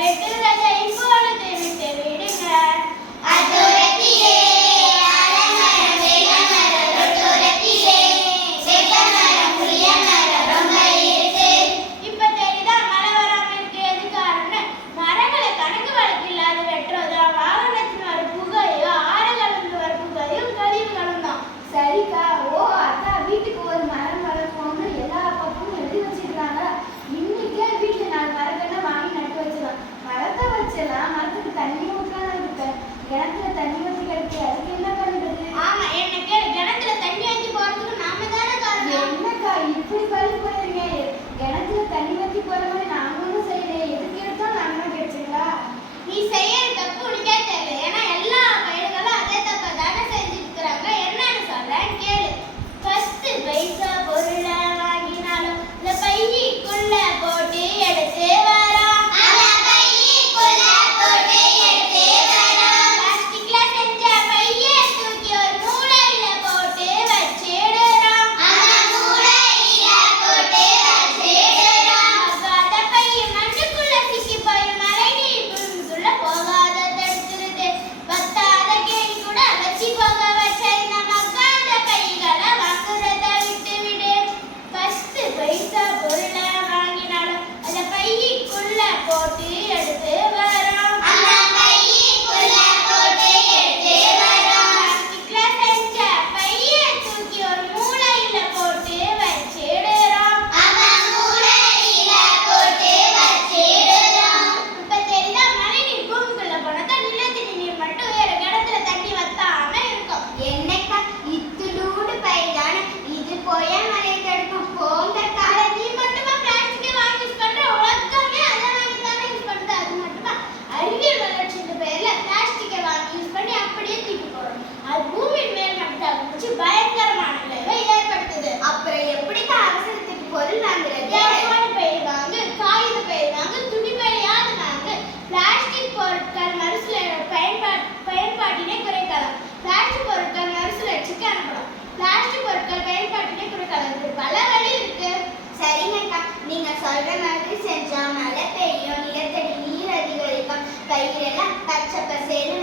வெட்டுறதை இப்பொழுது விட்டு விடுங்க. இப்ப தெரியுதா மழை வராம இருக்கு எது காரணம்? மரங்களை கணக்கு வழக்கு இல்லாத வெட்டுறதா, வாகனத்தில் வர புகையோ, ஆறுகளிலிருந்து வர புகையும் கழிவுகளும் தான். சரிக்கா. ஓ அக்கா, வீட்டுக்கு ஒரு மரம் வளர்ப்போம்னு எல்லா பக்கமும் எழுதி வச்சிருக்காங்க. இன்னைக்கே வீட்டுல 4 மரக்கண்ணை வாங்கி நட்டு வச்சிடலாம். மரத்தை வச்சலாம், மரத்துக்கு தண்ணி ஊற்றலாம் இருப்பேன். கிணத்துல தண்ணி ஊற்றி கிடக்கு, அதுக்கு என்ன பண்றது? ஆமா, என்ன கேளு, கிணத்துல தண்ணி ஊற்றி போறதுக்கு நாம தானே காரணம். என்னக்கா இப்படி பழி போயிருங்க? கிணத்துல தண்ணி ஊற்றி போற மாதிரி நாம ஒன்றும் செய்யலையே, எதுக்கு எடுத்தோம் நாம கிடைச்சிங்களா? நீ செய்யற தப்பு உனக்கே தெரியல. ஏன்னா எல்லா பயிர்களும் அதே தப்பை தானே செஞ்சுட்டு இருக்கிறாங்க. என்னன்னு சொல்றேன் கேளு. ஃபர்ஸ்ட் பைசா பொருளை வாங்கினாலும் இந்த பைக்குள்ள போட்டு எடுத்து வரோம். பிளாஸ்டிக்ல செஞ்ச பையை தூக்கி ஒரு மூலையில போட்டு வச்சிடுறோம். மக்காத பைய மண்ணுக்குள்ள சிக்கி போய் மழை நீர் பூமிக்குள்ள போகாத தடுத்துருது. பத்தாத கேணி கூட வச்சு போக வச்ச இந்த மக்காத பைகளை வாங்குறத விட்டு விடு. ஃபர்ஸ்ட் பைசா பொருளை வாங்கினாலும் அந்த பைக்குள்ள போட்டு எடுத்து வரோம். பிளாஸ்டிக்ல செஞ்ச பையை தூக்கி ஒரு மூலையில போட்டு வச்சிடுறோம். இப்ப தெரியுதா மழை நீர் பூமிக்குள்ள போனா நிலத்தடி நீர் மட்டும் வேற கிணத்துல தண்ணி வத்தாம இருக்கும். என்னக்கா இத்துளூடு பைதான இது போய மழை தடுக்கும் போங்கக்கா. நீ மட்டுமா பிளாஸ்டிக்கை வாங்கி யூஸ் பண்ற? உலகமே அதை வாங்கி தானே யூஸ் பண்ணுது. அது மட்டுமா? அறிவியல் வளர்ச்சின்ற பேர்ல பிளாஸ்டிக்கை வாங்கி யூஸ் பண்ணி அப்படியே தூக்கி போறோம். அது பூமியின் மேல் மட்டத்தை பயங்கரமான விளைவை ஏற்படுத்துது. அப்புறம் எப்படிக்கா அவசரத்துக்கு பொருள் வாங்குறது? ஏற்பாடு பயிர் வாங்கு, காகித பயிர் வாங்கு, துணி பயிரையாவது வாங்கு. பிளாஸ்டிக் பொருட்கள் பயன்பாட்டினை குறைக்கலாம். பிளாஸ்டிக் பொருட்கள் மறுசுழற்சிக்கு அனுப்பலாம். பிளாஸ்டிக் பொருட்கள் பயன்பாட்டினை குறைக்கலாம். இது பல வழி இருக்கு. சரிங்கக்கா, நீங்க சொல்ற மாதிரி செஞ்சா மழை பெய்யும், நிலத்தடி நீர் அதிகரிக்கும், பயிரெல்லாம் பச்சை பசேல்னு